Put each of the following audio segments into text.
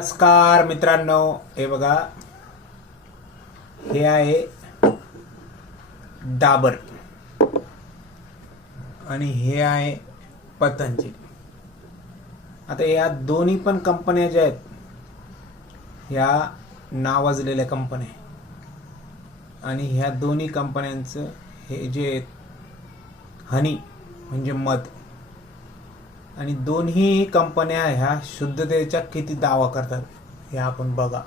नमस्कार मित्रांनो, हे बघा, हे आहे डाबर आणि हे आहे पतंजली. आता या दोन्ही पण कंपन्या ज्या आहेत ह्या नावाजलेल्या कंपन्या आणि ह्या दोन्ही कंपन्यांचं हे जे हनी म्हणजे मध आणि दोन्ही कंपन्या ह्या शुद्धतेचा किती दावा करतात हे आपण बघा.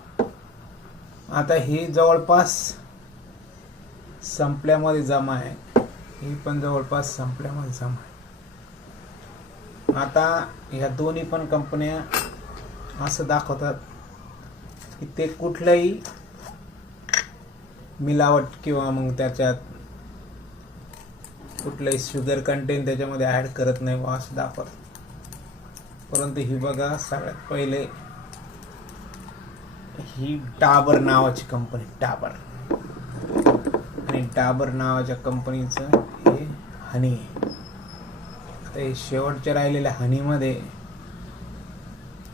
आता हे जवळपास संपल्यामध्ये जमा आहे, ही पण जवळपास संपल्यामध्ये जमा आहे. आता ह्या दोन्ही पण कंपन्या असं दाखवतात की ते कुठल्याही मिलावट किंवा मग त्याच्यात कुठलंही शुगर कंटेंट त्याच्यामध्ये ॲड करत नाही वा असं दाखवतात. परंतु ही बघा, सगळ्यात पहिले ही डाबर नावाची कंपनी, डाबर, आणि डाबर नावाच्या कंपनीचं हे हनी आहे. आता हे शेवटच्या राहिलेल्या हनीमध्ये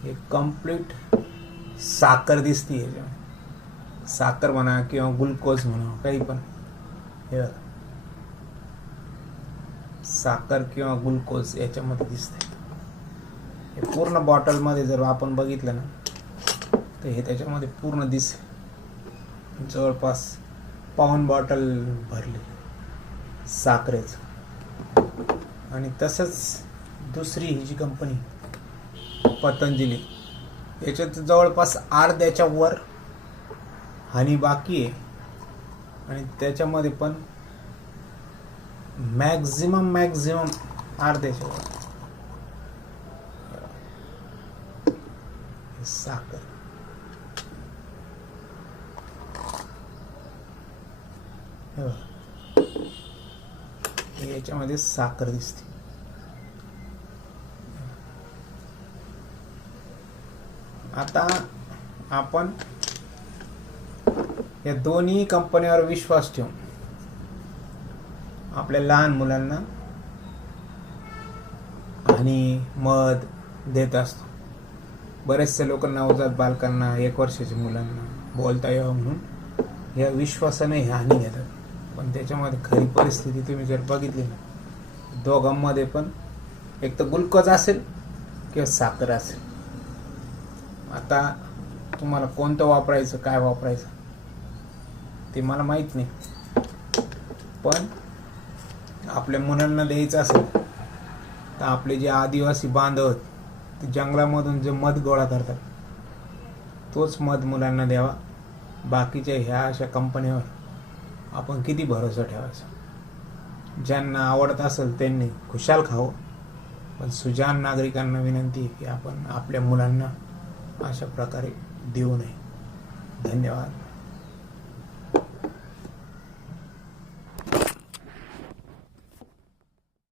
हे कंप्लीट साखर दिसते. साखर म्हणा किंवा ग्लुकोज म्हणा, काही पण, हे साखर किंवा ग्लुकोज याच्यामध्ये दिसते. हे पूर्ण बॉटलमध्ये जर आपण बघितलं ना तर हे त्याच्यामध्ये पूर्ण दिसेल. जवळपास पाऊण बॉटल भरली साखरेचं. आणि तसंच दुसरी ही जी कंपनी पतंजली, याच्यात जवळपास अर्ध्याच्या वर हनी बाकी आहे आणि त्याच्यामध्ये पण मॅक्झिमम अर्ध्याच्या वर साखर. याच्यामध्ये साखर दिसते. आता आपण या दोन्ही कंपन्यांवर विश्वास ठेवून आपल्या लहान मुलांना आणि मध देत असतो. बरेचसे लोक नवजात बालकांना, 1 वर्षाच्या मुलांना बोलता यावं म्हणून या विश्वासाने हे हानी घेतात. पण त्याच्यामध्ये खरी परिस्थिती तुम्ही जर बघितली ना, दोघांमध्ये पण एक तर ग्लुकोज असेल किंवा साखर असेल. आता तुम्हाला कोणतं वापरायचं, काय वापरायचं ते मला माहीत नाही, पण आपल्या मुलांना द्यायचं असेल तर आपले जे आदिवासी बांधव आहेत ते जंगलामधून जे मध गोळा करतात तोच मध मुलांना द्यावा. बाकीच्या ह्या अशा कंपन्यांवर आपण किती भरोसा ठेवायचा. ज्यांना आवडत असेल त्यांनी खुशाल खावं, पण सुजाण नागरिकांना विनंती आहे की आपण आपल्या मुलांना अशा प्रकारे देऊ नये. धन्यवाद.